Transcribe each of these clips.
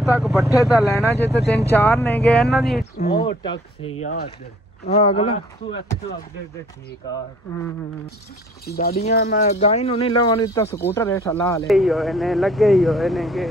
दूर तक भट्ठे तो लैना जिते 3-4 ने गए इन्हां दी अगला गाड़ियां मैं गाई नूं नहीं लवन दिता स्कूटर हेठ ला ले होए ने लगे ही होए ने के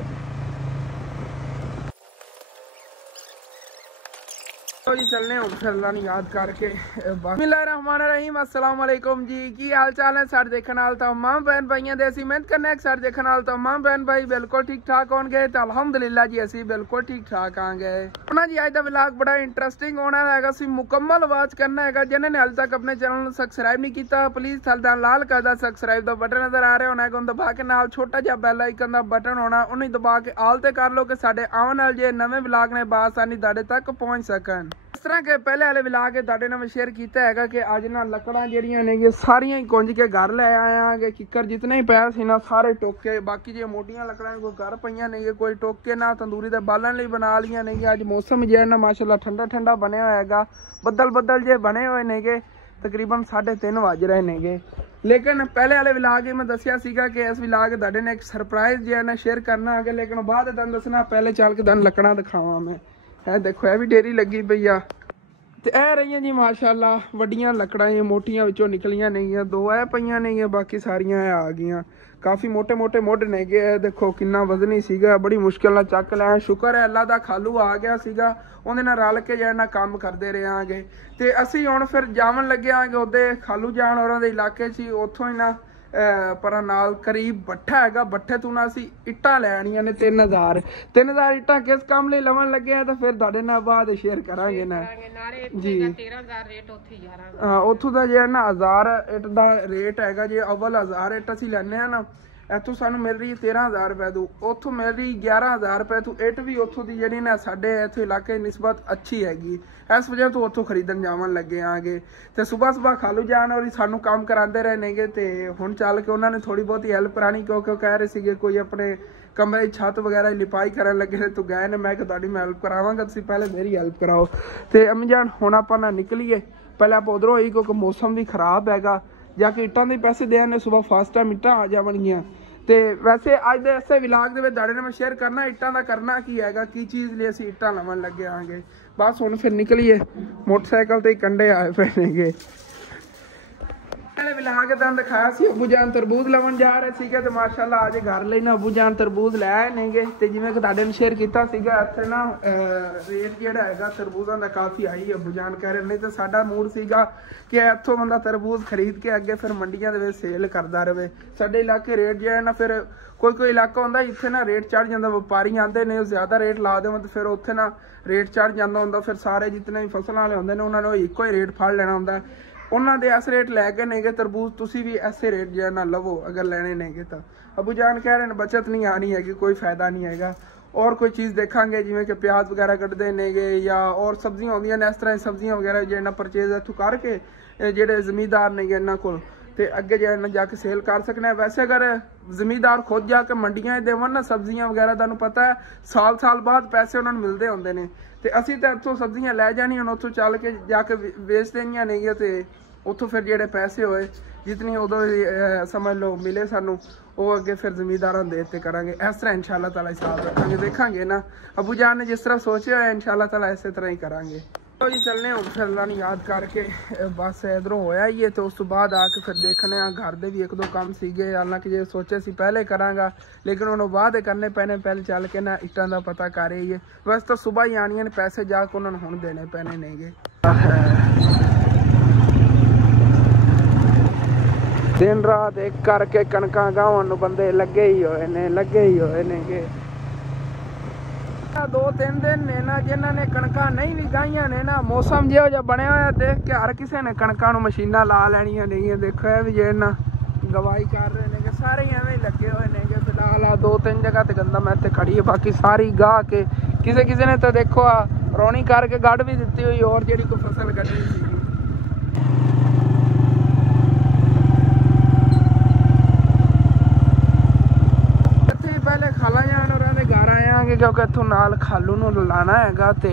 जी चलने अल्लाह ने याद करके बिस्मिल्लाहिर्रहमानिर्रहीम अस्सलाम वालेकुम जी की हाल चाल है सारे देखने वाले तमाम बहन भाइयों दे असीं मेहनत करने सारे देखने वाले तमाम बहन भाई बिल्कुल ठीक ठाक होंगे तो अलहमदुलिल्लाह जी असीं बिल्कुल ठीक ठाक आंगे अपना जी अज दा व्लॉग बड़ा इंटरेस्टिंग होना है असीं मुकम्मल वाच करना है जिन्होंने हाल तक अपने चैनल को सबसक्राइब नहीं किया प्लीज़ थल्ले लाल करदा सबसक्राइब का बटन नजर आ रहा होना है उन्हें दबा के नाल छोटा जिहा बैल आइकन का बटन होना उन्हें दबा के आल ते कर लो कि साडे आउण वाले जे नवे व्लॉग ने बासानी तुहाडे तक पहुँच सकन इस तरह के पहले वाले व्लॉग तुहाडे नाल शेयर किया है कि अज ना लकड़ां जिहड़ियां ने सारियां ही कुंज के घर लै आया कि किकर जितने ही पिया सी ना सारे टोके बाकी जो मोटियां लकड़ां कोई घर पईयां ने कोई टोके ना तंदूरी दे बालन लई बना लियां ने अज मौसम जो है ना माशाअल्लाह ठंडा ठंडा बनया होएगा बदल बदल जे बने हुए ने तकरीबन 3:30 बज रहे ने लेकिन पहले वाले व्लॉग में दसिया सीगा कि इस व्लॉग तुहाडे ने एक सरप्राइज जो है ना शेयर करना है लेकिन बाद तुहानूं दसना पहले चल के तुहानूं लकड़ां दिखावां मैं है देखो यह भी डेरी लगी पई आ ते ए रही जी माशाअल्लाह वड्डियां लकड़ां मोटियां विचों निकलियां नहीं दो ए पईयां नहीं बाकी सारियां आ गईयां काफ़ी मोटे मोटे मुੱਢ ने देखो किन्ना वजनी सीगा बड़ी मुश्किल नाल चक लिया शुक्र है अल्लाह दा खालू आ गया सीगा उहदे नाल रल के जो काम करते रहांगे ते असीं हुण फिर जावन लगे आंगे उहदे खालू जान होरां दे इलाके च उत्थों ही ना पर नाल करीब भट्ठा है भट्ठे तू ना असी इट्टां लैणियां ने 3000 इट्टां किस काम लई लवन लगे हैं तो फिर तुहाडे नाल बाद शेयर करांगे ना जी 13000 रेट उत्थे 11 उत्थों दा जे ना 1000 इट दा रेट हैगा जे अव्वल 1000 इट असी लैने आ ना इत्थों सानू मिल रही 13000 रुपए तू उत्थों मिल रही 11000 रुपए तू इट भी उत्थों की जी ना साडे इत्थे इलाके निस्बत अच्छी हैगी इस वजह तो उत्थों खरीदन जावन लगे आगे तो सुबह सुबह खालू जान और सानू काम कराते रहे ने तो हुण चल के उन्होंने थोड़ी बहुत हेल्प करानी क्योंकि कह रहे थे कोई अपने कमरे की छत वगैरह लिपाई करन लगे तो गए ने मैं तुहाडी मैं हेल्प करावांगा तुसीं पहले मेरी हेल्प कराओ तो अम्मी जान हुण आपां ना निकलीए पहले आप उधरों आई क्योंकि मौसम भी खराब हैगा जाके इट्टां दे पैसे देने सुबह फर्स्ट टाइम इट्टां आ जावणगियां ते वैसे अज दे इस व्लॉग दे विच तुहाडे नाल मैं शेयर करना इट्टां दा करना की हैगा की चीज़ लिए असीं इट्टां लवन लगे आंगे बस हुण फिर निकलीए मोटरसाइकिल ते कंडे आए पे ने व्लॉग तुहानूं दिखाया सी अबू जान तरबूज लवन जा रहे थे तो माशाअल्लाह अज घर लई ना अबू जान तरबूज लै आए ने ते जिवें कि तुहाडे नाल शेयर कीता सीगा इत्थे ना रेट जिहड़ा हैगा तरबूजां दा काफ़ी हाई अबू जान कह रहे नहीं तो साडा मूड सीगा कि इत्थों बंदा तरबूज खरीद के अगे फिर मंडियां दे विच सेल करदा रहे साडे इलाके रेट जो है ना फिर कोई इलाका होंदा जिथे ना रेट चढ़ जाता व्यापारी आते ने ज्यादा रेट ला देवन तो फिर उत्थे ना रेट चढ़ जाता होंदा फिर सारे जितने भी फसलों वाले होंदे ने उन्होंने इक्को ही रेट फड़ लेना होंदा उन्होंने इस रेट लैके नेगे तरबूज तुसी भी ऐसे रेट जो है ना लवो अगर लेने नेगे तो अबू जान कह रहे हैं बचत नहीं आनी हैगी कोई फायदा नहीं हैगा और कोई चीज़ देखांगे जिवें कि प्याज वगैरह कटते नेगे या और सब्जियां होंदियां ने इस तरह सब्जियां वगैरह जो ना परचेज इत्थों करके जेडे जमींदार ने इन्हां कोल ते अगे जो जाके सेल कर सकने वैसे अगर जमींदार खुद जाके मंडियां देवन ना सब्जियां वगैरह तुहानूं पता है साल बाद पैसे उन्होंने मिलते होंदे ने ते असीं तो इत्थों सब्जियां लै जानियां उत्थों चल के जाके वेच देनियां नेगियां ते उत्थों फिर जेडे पैसे होए जितनी उदों समझ लो मिले सानू वो अगे फिर जमींदारां दे दित्ते करांगे इस तरह इंशाअल्लाह ताला हिसाब रखांगे देखांगे ना अबू जान ने जिस तरह सोचे होया इंशाअल्लाह ताला इस तरह ही करांगे तो जी चलने हूँ फिर अल्लाह ने याद करके बस इधरों होया ही है तो उस तो बाद आके फिर देखने घर दे भी एक दो काम सीगे हालांकि जो सोचे सी पहले करांगा लेकिन उन्होंने बाद करने पैने पहले चल के ना इट्टां दा पता कर ही है बस तो सुबह ही आनियां ने पैसे जाके उन्होंने हुण देने पैने नेगे दिन रात एक करके कणकां गाहण बंदे लगे ही होए ने 2-3 दिन ने ना जिन्होंने कणकां नहीं भी गाइयां ने ना मौसम जिहो जिहा बनया होया देख के हर किसी ने कणकां नूं मशीनां ला लैणियां नहीं देखो ये भी जे ना गवाही कर रहे ने सारे एवें ही लगे हुए ने फिलहाल 2-3 जगह ते गंदा मैं इत्थे खड़ी है बाकी सारी गाह के किसी ने तो देखो रौनी करके गढ़ भी दी हुई और जी कोई फसल कड्ढी सी पहले खाला जान और घर आएंगे क्योंकि इतों नाल खालू नूं लाना हैगा ते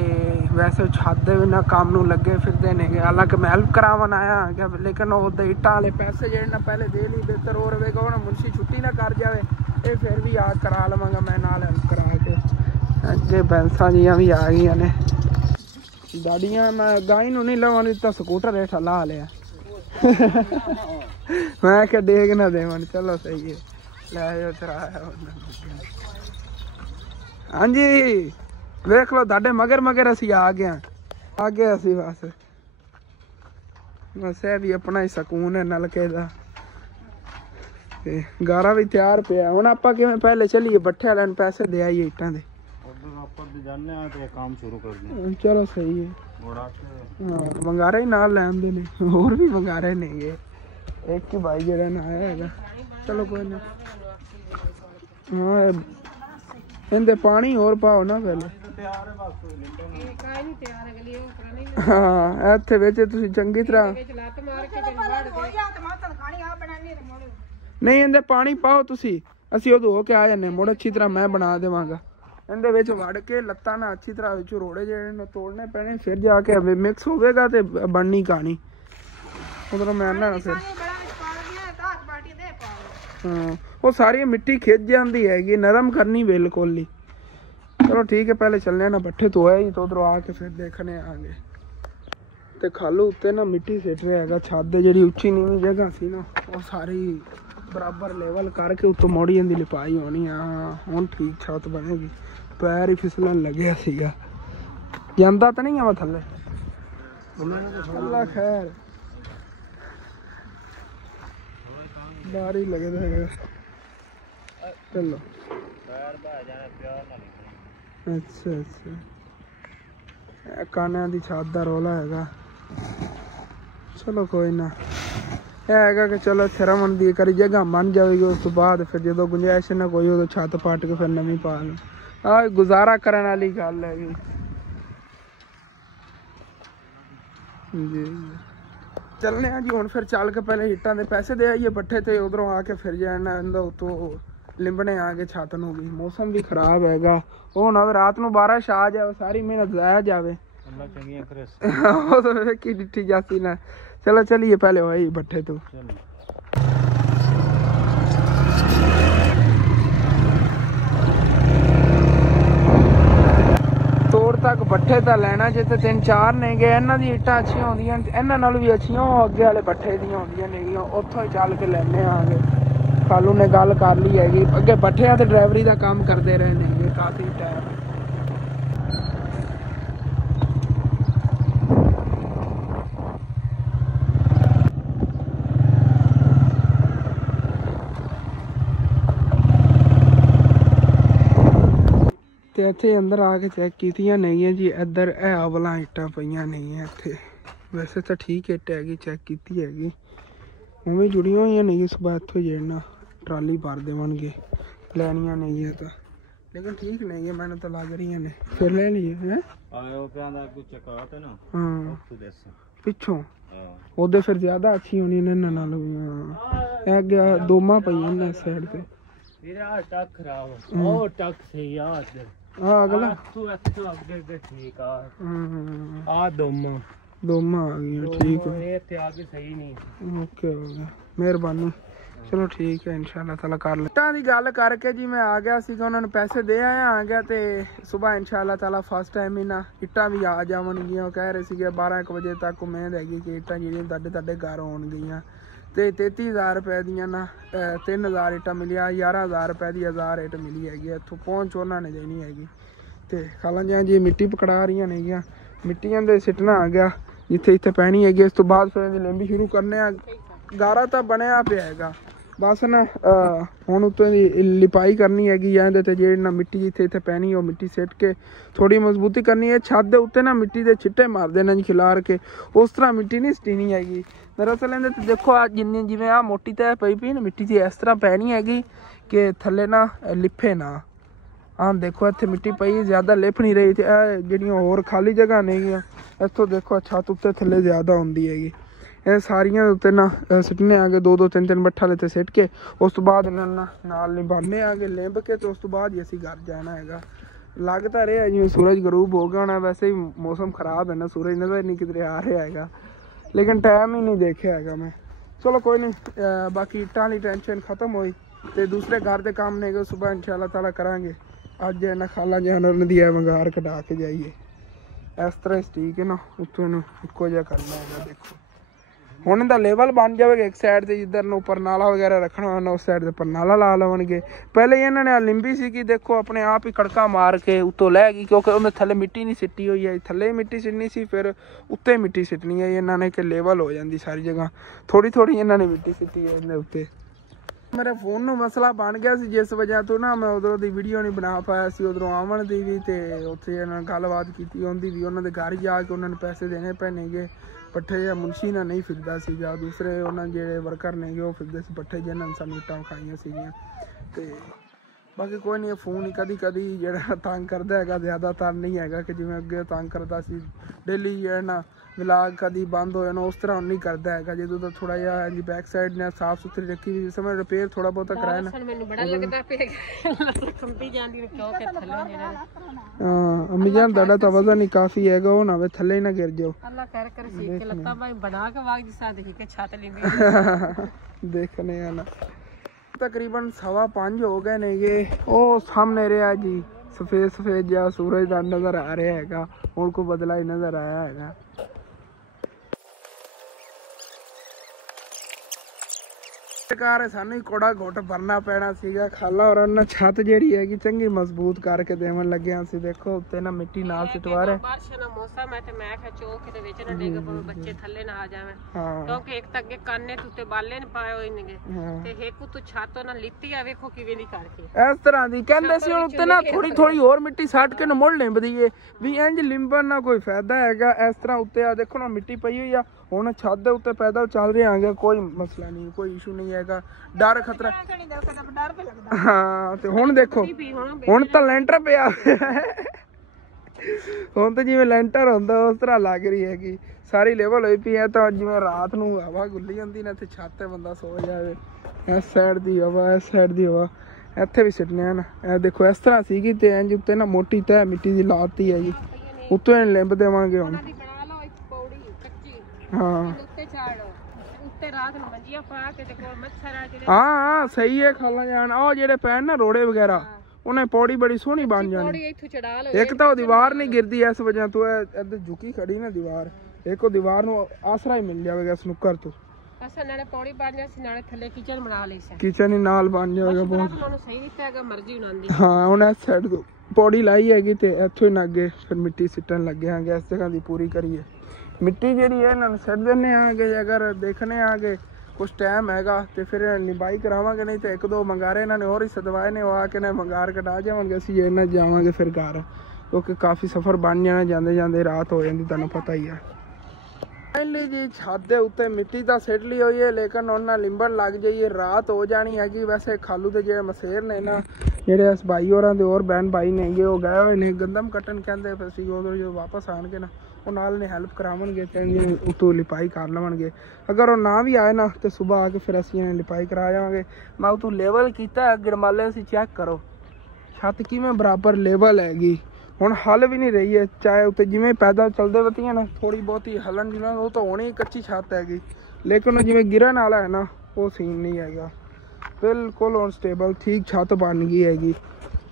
वैसे छत दे भी ना काम नूं लगे फिरदे ने हालांकि मैं हेल्प करावन आया लेकिन वो इट्टां वाले पैसे जे ना पहले दे ली बेहतर हो रहेगा हूँ मुंशी छुट्टी ना कर जाए ये फिर भी याद करा लवांगा मैं नाल हेल्प करा के ਅੱਗੇ ਬੈਂਸਾਂ ਜੀਆਂ ਵੀ ਆ ਗਈਆਂ ਨੇ। ਗਾੜੀਆਂ ਮੈਂ ਗਾਈ ਨੂੰ ਨਹੀਂ ਲਵਾਉਣ ਦਿੱਤਾ, ਸਕੂਟਰ ਹੇਠਾਂ ਲਾ ਲਿਆ। ਮੈਂ ਕਿਹਾ ਡੇਗ ਨਾ ਦੇਵਣ। ਚਲੋ ਸਹੀ ਹੈ, ਲੈ ਜਾਓ ਚਰਾਇਆ। ਹਾਂਜੀ ਵੇਖ ਲਓ ਤੁਹਾਡੇ ਮਗਰ ਮਗਰ ਅਸੀਂ ਆ ਗਏ ਅਸੀਂ। ਬਸ ਇਹ ਵੀ ਆਪਣਾ ਹੀ ਸਕੂਨ ਹੈ ਨਲਕੇ ਦਾ। ਤੇ ਗਾਰਾ ਵੀ ਤਿਆਰ ਪਿਆ। ਹੁਣ ਆਪਾਂ ਕਿਵੇਂ ਪਹਿਲੇ ਚੱਲੀਏ ਬੱਠੇ ਵਾਲਿਆਂ ਨੂੰ ਪੈਸੇ ਦੇ ਆਈਏ ਇੱਟਾਂ ਦੇ। ਚਲੋ ਸਹੀ ਹੈ। ਹਾਂ ਵੰਗਾਰੇ ਹੀ ਨਾਲ ਲੈਂਦੇ ਨੇ, ਹੋਰ ਵੀ ਵੰਗਾਰੇ ਨਹੀਂ ਗੇ, ਇੱਕ ਹੀ ਭਾਈ ਜਿਹੜਾ ਨਾ ਆਇਆ ਹੈਗਾ। ਚਲੋ ਕੋਈ ਨਾ। ਹਾਂ ਇਹਦੇ ਪਾਣੀ ਹੋਰ ਪਾਓ ਨਾ ਪਹਿਲੇ। ਹਾਂ ਇੱਥੇ ਵਿੱਚ ਤੁਸੀਂ ਚੰਗੀ ਤਰ੍ਹਾਂ ਨਹੀਂ ਇਹਦੇ ਪਾਣੀ ਪਾਓ ਤੁਸੀਂ, ਅਸੀਂ ਉਦੋਂ ਹੋ ਕੇ ਆ ਜਾਂਦੇ ਮੁੜ ਅੱਛੀ ਤਰ੍ਹਾਂ ਮੈਂ ਬਣਾ ਦੇਵਾਂਗਾ। ਇਹਦੇ ਵਿੱਚ ਵੜ ਕੇ ਲੱਤਾਂ ਨਾਲ ਅੱਛੀ ਤਰ੍ਹਾਂ ਵਿੱਚ ਰੋੜੇ ਜਿਹੜੇ ਨੇ ਤੋੜਨੇ ਪੈਣੇ, ਫਿਰ ਜਾ ਕੇ ਮਿਕਸ ਹੋਵੇਗਾ ਤੇ ਬਣਨੀ ਕਹਾਣੀ। ਉਧਰੋਂ ਮੈਂ ਨਾ ਫਿਰ ਹਾਂ ਉਹ ਸਾਰੀ ਮਿੱਟੀ ਖਿੱਚ ਜਾਂਦੀ ਹੈਗੀ, ਨਰਮ ਕਰਨੀ ਬਿਲकुल ਹੀ। चलो ठीक है पहले चलने ना भट्ठे तो है ही, तो उधरों आके फिर देखने आगे। ते खालू उत्ते ना मिट्टी सिट रहा है, छत जी उच्ची नीवी जगह सी ना वो सारी बराबर लेवल करके उत्तों मोड़ी की लिपाई होनी है। हाँ हुण ठीक छत बनेगी। पैर ही फिसलन लगे सीगा, जांदा तो नहीं आ थले। अल्लाह खैर बारी लगे थे। चलो अच्छा अच्छा कान्या की छत का रौला है। चलो कोई ना है कि चलो इतने रमन की करी जगह बन जाएगी, उस तो बाद फिर जो गुंजाइश ना कोई उदो छत पट के फिर नवी पा लो। आ गुजारा करने वाली गल है जी। चलने जी हुण फिर चल के पहले हिट्टां दे पैसे दे आइए पट्ठे ते, उधरों आके फिर जाना उतो लिंबने आके छत नूं भी। मौसम भी खराब हैगा, वो ना रात नूं बारिश आ जाए सारी मेहनत जाया जावे। की डिठी जाती ना। चलो चलिए पहले वही भट्ठे तो। तोड़ तक भट्ठे तो लैना जिते 3-4 ने गए। इन्हां दी इट्टां अच्छियां होंदियां, इन्हां नालों भी अच्छियां अगे वाले भट्ठे दी होंदियां ने, उत्थों ही चल के लैने आगे। खालू ने गल कर ली हैगी, अगे भट्ठियां ते ड्राइवरी का काम करते रहे ने काफ़ी टाइम। तो इत्थे अंदर आके चेक कीतियां नहीं है जी, इधर है अवला इट्टां पईयां नहीं है इत्थे। वैसे तो ठीक इट हैगी, चेक की हैगी उवें जुड़ियां हुई नहीं। सुबह इत्थों जेड़ना ट्राली भर देवणगे, लैनियां नहीं है तो, लेकिन ठीक नहीं है मैंने तो लग रही ने। फिर ले लिए हैं पिछों ओदे फिर ज्यादा अच्छी होनी ने नाल गया दोमा पईयां ने इस साइड पे। टक खराब ओ टक सही यार हां अगला तू आगे ठीक आ दोमा आ गई ठीक है। ये ते आगे सही नहीं ओके हो गया मेहरबानी। चलो ठीक है इंशाल्लाह ताला कर ले। इट्टां दी गल करके जी मैं आ गया सीगा, उन्होंने पैसे दे आया आ गया ते सुबह इंशाल्लाह ताला फर्स्ट टाइम ही ना इट्टां भी आ जावणगियां। कह रहे सीगे 12-1 बजे तक उम्मीद हैगी कि इट्टां जिहड़ियां तुहाडे घर आउणगियां। ते 33,000 रुपए दियां ना 3,000 इट्टां मिलियां, 11,000 रुपए दी 1000 इट मिली हैगी। इत्थों पहुंच उन्होंने देनी हैगी। ते खाला जी मिट्टी पकड़ा रही नेगियां, मिट्टियां दे सिटना आ गया जिथे इत्थे पैनी हैगी। इस तो बाद फिर लिंबी शुरू करने गारा तो बनया पिया हैगा, बस ना हुण उत्ते दी लिपाई करनी हैगी जां इहदे ते जेड़ी ना मिट्टी जिथे इत्थे पैनी वो मिट्टी सिट के थोड़ी मजबूती करनी है। छत दे उत्ते ना मिट्टी दे छिट्टे मार देने खिलार के, उस तरह मिट्टी नहीं सटीनी हैगी। दरअसल इहदे ते देखो आ जिन्नी जिवें आ मोटी तह पई पई ना मिट्टी दी इस तरह पैनी हैगी कि थल्ले ना लिफे ना। हाँ देखो इत्थे मिट्टी पई ज़्यादा लिप नहीं रही, जिहड़ियां होर खाली जगह नहीं इत्थों देखो छत उत्ते थल्ले ज़्यादा होंदी हैगी। ਇਹ ਸਾਰੀਆਂ ਉੱਤੇ ਨਾ ਸਿੱਟਨੇ ਆਗੇ 2-2 3-3 ਬੱਠਾ ਤੇ ਸਿੱਟ ਕੇ ਉਸ ਤੋਂ ਬਾਅਦ ਇਹਨਾਂ ਨਾਲ ਨਿਭਾਣੇ ਆਗੇ ਲਿੰਬ ਕੇ ਤੇ ਉਸ ਤੋਂ ਬਾਅਦ ਹੀ ਅਸੀਂ ਘਰ ਜਾਣਾ ਹੈਗਾ। ਲੱਗਦਾ ਰਿਹਾ ਜਿਵੇਂ ਸੂਰਜ ਗਰੂਬ ਹੋ ਗਿਆ ਹੋਣਾ, ਵੈਸੇ ਹੀ ਮੌਸਮ ਖਰਾਬ ਹੈ ਨਾ, ਸੂਰਜ ਨਜ਼ਰ ਨਹੀਂ ਕਿਧਰੇ ਆ ਰਿਹਾ ਹੈਗਾ, ਲੇਕਿਨ ਟਾਈਮ ਹੀ ਨਹੀਂ ਦੇਖਿਆ ਹੈਗਾ ਮੈਂ। ਚਲੋ ਕੋਈ ਨਹੀਂ, ਬਾਕੀ ਇੱਟਾਂ ਵਾਲੀ ਟੈਨਸ਼ਨ ਖਤਮ ਹੋਈ ਤੇ ਦੂਸਰੇ ਘਰ ਦੇ ਕੰਮ ਨੇ ਸੁਬਹ इंशाल्लाह ताला करांगे। ਅੱਜ ਇਹਨਾਂ ਖਾਲਾ ਜਾਨਵਰ ਦੀ ਐ ਵੰਗਾਰ ਕਢਾ ਕੇ ਜਾਈਏ। ਇਸ ਤਰ੍ਹਾਂ ਠੀਕ ਹੈ ਨਾ, ਉੱਥੋਂ ਇਹਨੂੰ ਇੱਕੋ ਜਿਹਾ ਕਰਨਾ ਹੈਗਾ। ਦੇਖੋ ਹੁਣ ਇਹਦਾ ਲੈਵਲ ਬਣ ਜਾਵੇਗਾ। ਇੱਕ ਸਾਈਡ ਤੇ ਜਿੱਧਰ ਨੂੰ ਪਰਨਾਲਾ ਵਗੈਰਾ ਰੱਖਣਾ ਹੋਣਾ ਉਸ ਸਾਈਡ ਤੇ ਪਰਨਾਲਾ ਲਾ ਲਵਣਗੇ। ਪਹਿਲੇ ਇਹਨਾਂ ਨੇ ਲਿੰਬੀ ਸੀ ਕਿ ਦੇਖੋ ਆਪਣੇ ਆਪ ਹੀ ਕੜਕਾ ਮਾਰ ਕੇ ਉੱਤੋਂ ਲੈ ਗਈ, ਕਿਉਂਕਿ ਉਹਦੇ ਥੱਲੇ ਮਿੱਟੀ ਨਹੀਂ ਸਿੱਟੀ ਹੋਈ ਹੈ। ਥੱਲੇ ਮਿੱਟੀ ਸਿੱਟਣੀ ਸੀ, ਫਿਰ ਉੱਤੇ ਮਿੱਟੀ ਸਿੱਟਣੀ ਹੈ ਇਹਨਾਂ ਨੇ ਕਿ ਲੈਵਲ ਹੋ ਜਾਂਦੀ ਸਾਰੀ ਜਗ੍ਹਾ। ਥੋੜੀ ਥੋੜੀ ਇਹਨਾਂ ਨੇ ਮਿੱਟੀ ਸਿੱਟੀ ਹੈ ਇਹਦੇ ਉੱਤੇ। ਮੇਰੇ ਫੋਨ ਨੂੰ ਮਸਲਾ ਬਣ ਗਿਆ ਸੀ, ਜਿਸ ਵਜ੍ਹਾ ਤੋਂ ਨਾ ਮੈਂ ਉਧਰੋਂ ਦੀ ਵੀਡੀਓ ਨਹੀਂ ਬਣਾ ਪਾਇਆ ਸੀ। ਉਧਰੋਂ ਆਵਣ ਦੀ ਵੀ ਤੇ ਉੱਥੇ ਇਹਨਾਂ ਨਾਲ ਗੱਲਬਾਤ ਕੀਤੀ ਹੁੰਦੀ ਵੀ, ਉਹਨਾਂ ਦੇ ਘਰ ਜਾ ਕੇ ਉਹਨਾਂ ਨੂੰ ਪੈਸੇ ਦੇਣੇ ਪੈਣਗੇ। ਪੱਠੇ ਜਾਂ ਮੁਨਸ਼ੀ ਨਾਲ ਨਹੀਂ ਫਿਰਦਾ ਸੀਗਾ, ਦੂਸਰੇ ਉਹਨਾਂ ਜਿਹੜੇ ਵਰਕਰ ਨੇਗੇ ਉਹ ਫਿਰਦੇ ਸੀ ਪੱਠੇ, ਜਿਹਨਾਂ ਨੇ ਸਾਨੂੰ ਇੱਟਾਂ ਖਾਈਆਂ ਸੀਗੀਆਂ। ਤੇ ਬਾਕੀ ਕੋਈ ਨਹੀਂ, ਫੋਨ ਹੀ ਕਦੀ ਕਦੀ ਜਿਹੜਾ ਤੰਗ ਕਰਦਾ ਹੈਗਾ, ਜ਼ਿਆਦਾਤਰ ਨਹੀਂ ਹੈਗਾ ਕਿ ਜਿਵੇਂ ਅੱਗੇ ਤੰਗ ਕਰਦਾ ਸੀ ਡੇਲੀ ਜਿਹੜਾ ਨਾ ਵਲਾਗ ਕਦੀ ਬੰਦ ਹੋ ਜਾਣਾ, ਉਸ ਤਰ੍ਹਾਂ ਨਹੀਂ ਕਰਦਾ ਹੈਗਾ। ਜਦੋਂ ਤਾਂ ਥੋੜਾ ਜਿਹਾ ਜੀ ਬੈਕ ਸਾਈਡ ਨੇ ਸਾਫ ਸੁਥਰੀ ਰੱਖੀ ਵੀ, ਸਮੇਂ ਰਿਪੇਅਰ ਥੋੜਾ ਬਹੁਤਾ ਕਰਾਇਆ ਨਾ। ਮੈਨੂੰ ਬੜਾ ਲੱਗਦਾ ਪਿਆ ਕੰਪੀ ਜਾਂਦੀ ਨੇ ਕਿਉਂ ਕਿ ਥੱਲੇ ਜਿਹੜਾ ਹਾਂ ਅੰਮੀ ਜਾਨ ਤੁਹਾਡਾ ਤਾਂ ਵਜ਼ਨ ਹੀ ਕਾਫੀ ਹੈਗਾ, ਉਹ ਨਾ ਵੇ ਥੱਲੇ ਨਾ ਗਿਰ ਜਾਓ। ਅੱਲਾ ਕਰ ਕਰ ਸੀਖ ਕੇ ਲੱਤਾਂ ਬਾਈ ਬਣਾ ਕੇ ਵਾਗ ਜਿਸਾ ਦੇਖੀ ਕੇ ਛੱਤ ਲੈਂਦੀ ਦੇਖਨੇ ਆ ਨਾ। ਤਕਰੀਬਨ 5:15 ਹੋ ਗਏ ਨੇਗੇ। ਉਹ ਸਾਹਮਣੇ ਰਿਹਾ ਜੀ ਸਫੇਦ ਸਫੇਦ ਜਿਹਾ ਸੂਰਜ ਦਾ ਨਜ਼ਰ ਆ ਰਿਹਾ ਹੈਗਾ। ਹੁਣ ਕੋਈ ਬਦਲਾ ਹੀ ਨਜ਼ਰ ਆਇਆ ਹੈਗਾ। ਕਾਰ ਸਾਨੂੰ ਕੋੜਾ ਘੁੱਟ ਭਰਨਾ ਪੈਣਾ ਸੀਗਾ। ਖਾਲਾ ਔਰ ਉਹਨਾਂ ਛੱਤ ਜਿਹੜੀ ਹੈਗੀ ਚੰਗੀ ਮਜ਼ਬੂਤ ਕਰਕੇ ਦੇਵਣ ਲੱਗਿਆ ਸੀ। ਦੇਖੋ ਉੱਤੇ ਨਾ ਮਿੱਟੀ ਨਾਲ ਸਿਟਵਾ ਰਹੇ। ਬਾਰਿਸ਼ ਦਾ ਮੌਸਮ ਹੈ ਤੇ ਮੈਂ ਕਿਹਾ ਚੌਕ ਦੇ ਵਿੱਚ ਨਾ ਡਿੱਗ ਪਵੇ, ਬੱਚੇ ਥੱਲੇ ਨਾ ਆ ਜਾਵਣ। ਕਿਉਂਕਿ ਇੱਕ ਤਾਂ ਅੱਗੇ ਕਾਨੇ ਉੱਤੇ ਬਾਲੇ ਨੇ ਪਾਏ ਹੋਏ ਨੇਗੇ ਤੇ ਇੱਕ ਉੱਤੋਂ ਛੱਤ ਉਹਨਾਂ ਲਿੱਤੀ ਆ, ਵੇਖੋ ਕਿਵੇਂ ਦੀ ਕਰਕੇ ਇਸ ਤਰ੍ਹਾਂ ਦੀ ਕਹਿੰਦੇ ਸੀ। ਹੁਣ ਉੱਤੇ ਨਾ ਥੋੜੀ ਥੋੜੀ ਹੋਰ ਮਿੱਟੀ ਸੱਟ ਕੇ ਨਾ ਮੁੜ ਲਿੰਬਦੀ ਏ ਵੀ ਇੰਜ ਲਿੰਬਣ ਨਾ ਕੋਈ ਫਾਇਦਾ ਹੈਗਾ। ਇਸ ਤਰ੍ਹਾਂ ਉੱਤੇ ਆ ਦੇਖੋ ਨਾ ਮਿੱਟੀ ਪਈ ਹੋਈ ਆ। ਹੁਣ ਛੱਤ ਦੇ ਉੱਤੇ ਪੈਦਲ ਚੱਲ ਰਹੇ ਆਂਗੇ, ਕੋਈ ਮਸਲਾ ਨਹੀਂ, ਕੋਈ ਇਸ਼ੂ ਨਹੀਂ ਹੈਗਾ। ਡਰ ਖਤਰਾ ਹਾਂ। ਤੇ ਹੁਣ ਦੇਖੋ ਹੁਣ ਤਾਂ ਲੈਂਟਰ ਪਿਆ, ਹੁਣ ਤਾਂ ਜਿਵੇਂ ਲੈਂਟਰ ਹੁੰਦਾ ਉਸ ਤਰ੍ਹਾਂ ਲੱਗ ਰਹੀ ਹੈਗੀ। ਸਾਰੀ ਲੈਵਲ ਹੋਈ ਪਈ ਹੈ। ਤਾਂ ਜਿਵੇਂ ਰਾਤ ਨੂੰ ਹਵਾ ਗੁੱਲੀ ਜਾਂਦੀ ਨਾ ਤੇ ਛੱਤ ਤੇ ਬੰਦਾ ਸੋ ਜਾਵੇ। ਇਸ ਸਾਈਡ ਦੀ ਹਵਾ, ਇਸ ਸਾਈਡ ਦੀ ਹਵਾ, ਇੱਥੇ ਵੀ ਸਿੱਟਨੇ ਹਨ। ਇਹ ਦੇਖੋ ਇਸ ਤਰ੍ਹਾਂ ਸੀਗੀ ਤੇ ਇੰਜ ਉੱਤੇ ਨਾ ਮੋਟੀ ਤਹਿ ਮਿੱਟੀ ਦੀ ਲਾਤੀ ਹੈਗੀ। ਉੱਤੋਂ ਲਿੰਬ ਦੇਵਾਂਗੇ ਹੁਣ। ਹਾਂ ਹਾਂ ਸਹੀ ਹੈ। ਖਾਲਾ ਜਾਣ ਉਹ ਜਿਹੜੇ ਪੈਣ ਨਾ ਰੋੜੇ ਵਗੈਰਾ, ਉਹਨੇ ਪੌੜੀ ਬੜੀ ਸੋਹਣੀ ਬਣ ਜਾਣੀ। ਇੱਕ ਤਾਂ ਉਹ ਦੀਵਾਰ ਨਹੀਂ ਗਿਰਦੀ ਇਸ ਵਜ੍ਹਾ ਤੋਂ, ਇੱਧਰ ਝੁਕੀ ਖੜੀ ਨਾ ਦੀਵਾਰ, ਇੱਕ ਉਹ ਦੀਵਾਰ ਨੂੰ ਆਸਰਾ ਹੀ ਮਿਲ ਜਾਵੇਗਾ ਸਨੁੱਕਰ ਤੋਂ। ਨਾਲੇ ਪੌੜੀ ਬਣ ਜਾਸੀ, ਨਾਲੇ ਥੱਲੇ ਕਿਚਨ ਬਣਾ ਲਈ ਸੀ। ਕਿਚਨ ਹੀ ਨਾਲ ਬਣ ਜਾਵੇਗਾ ਬਹੁਤ। ਸਹੀ ਦਿੱਤਾ ਹੈਗਾ, ਮਰਜ਼ੀ ਬਣਾਉਂਦੀ। ਹਾਂ ਹੁਣ ਇਸ ਸਾਈਡ ਤੋਂ ਪੌੜੀ ਲਾਈ ਹੈਗੀ ਤੇ ਇੱਥੋਂ ਹੀ ਨਾ ਅੱਗੇ ਫਿਰ ਮਿੱਟੀ ਸਿੱਟਣ ਲੱਗੇ ਆਂਗੇ। ਇਸ ਜਗ੍ਹਾ ਦੀ ਪੂਰੀ ਕਰੀਏ ਮਿੱਟੀ ਜਿਹੜੀ ਹੈ ਇਹਨਾਂ ਨੂੰ ਸਿੱਟ ਦਿੰਦੇ ਆਂਗੇ। ਅਗਰ ਦੇਖਣੇ ਆਂਗੇ ਕੁਛ ਟਾਈਮ ਹੈਗਾ ਤੇ ਫਿਰ ਨਿਬਾਈ ਕਰਾਵਾਂਗੇ, ਨਹੀਂ ਤੇ ਇੱਕ ਦੋ ਮੰਗਾਰੇ ਇਹਨਾਂ ਨੇ ਹੋਰ ਹੀ ਸਦਵਾਏ ਨੇ, ਉਹ ਆ ਕੇ ਨਾ ਮੰਗਾਰ ਕਟਾ ਜਾਵਾਂਗੇ। ਅਸੀਂ ਇਹਨਾਂ ਜਾਵਾਂਗੇ ਫਿਰ ਘਰ, ਕਿਉਂਕਿ ਕਾਫੀ ਸਫ਼ਰ ਬਣ ਜਾਣਾ, ਜਾਂਦੇ ਜਾਂਦੇ ਰਾਤ ਹੋ ਜਾਂਦੀ, ਤੁਹਾਨੂੰ ਪਤਾ ਹੀ ਹੈ। ਫਾਈਨਲੀ ਜੀ ਛੱਤ ਦੇ ਉੱਤੇ ਮਿੱਟੀ ਤਾਂ ਸਿੱਟ ਲਈ ਹੋਈ ਹੈ, ਲੇਕਿਨ ਉਹਨਾਂ ਲਿੰਬਣ ਲੱਗ ਜਾਈਏ, ਰਾਤ ਹੋ ਜਾਣੀ ਹੈਗੀ। ਵੈਸੇ ਖਾਲੂ ਦੇ ਜਿਹੜੇ ਮਸੇਰ ਨੇ ਨਾ, ਜਿਹੜੇ ਇਸ ਭਾਈ ਹੋਰਾਂ ਦੇ ਹੋਰ ਬਹਿਨ ਭਾਈ ਨੇਗੇ, ਉਹ ਗਏ ਹੋਏ ਨੇ ਗੰਦਮ ਕੱਟਣ। ਕਹਿੰਦੇ ਫਿਰ ਅਸੀਂ ਉਦੋਂ ਜਦੋਂ ਵਾਪਸ ਆਉਣਗੇ ਨਾ ਉਹ ਨਾਲ ਨੇ ਹੈਲਪ ਕਰਾਵਣਗੇ ਤੇ ਉੱਤੋਂ ਲਿਪਾਈ ਕਰ ਲਵਣਗੇ। ਅਗਰ ਉਹ ਨਾ ਵੀ ਆਏ ਨਾ ਤੇ ਸੁਬਾਹ ਆ ਕੇ ਫਿਰ ਅਸੀਂ ਲਿਪਾਈ ਕਰਾ ਜਾਵਾਂਗੇ। ਮੈਂ ਉੱਤੋਂ ਲੈਵਲ ਕੀਤਾ ਗਿੜਮਾਲੇ, ਅਸੀਂ ਚੈੱਕ ਕਰੋ ਛੱਤ ਕਿਵੇਂ ਬਰਾਬਰ ਲੈਵਲ ਹੈਗੀ। ਹੁਣ ਹਲ ਵੀ ਨਹੀਂ ਰਹੀ ਹੈ, ਚਾਹੇ ਉੱਤੇ ਜਿਵੇਂ ਪੈਦਲ ਚੱਲਦੇ ਵਤੀਆਂ ਨਾ ਥੋੜੀ ਬਹੁਤੀ ਹਲਣ ਦੀ ਨਾ, ਉਹ ਤਾਂ ਹੋਣੀ ਕੱਚੀ ਛੱਤ ਹੈਗੀ। ਲੇਕਿਨ ਉਹ ਜਿਵੇਂ ਗਿਰਨ ਵਾਲਾ ਹੈ ਨਾ, ਉਹ ਸੀਨ ਨਹੀਂ ਹੈਗਾ। ਬਿਲਕੁਲ ਹੁਣ ਸਟੇਬਲ ਠੀਕ ਛੱਤ ਬਣ ਗਈ ਹੈਗੀ।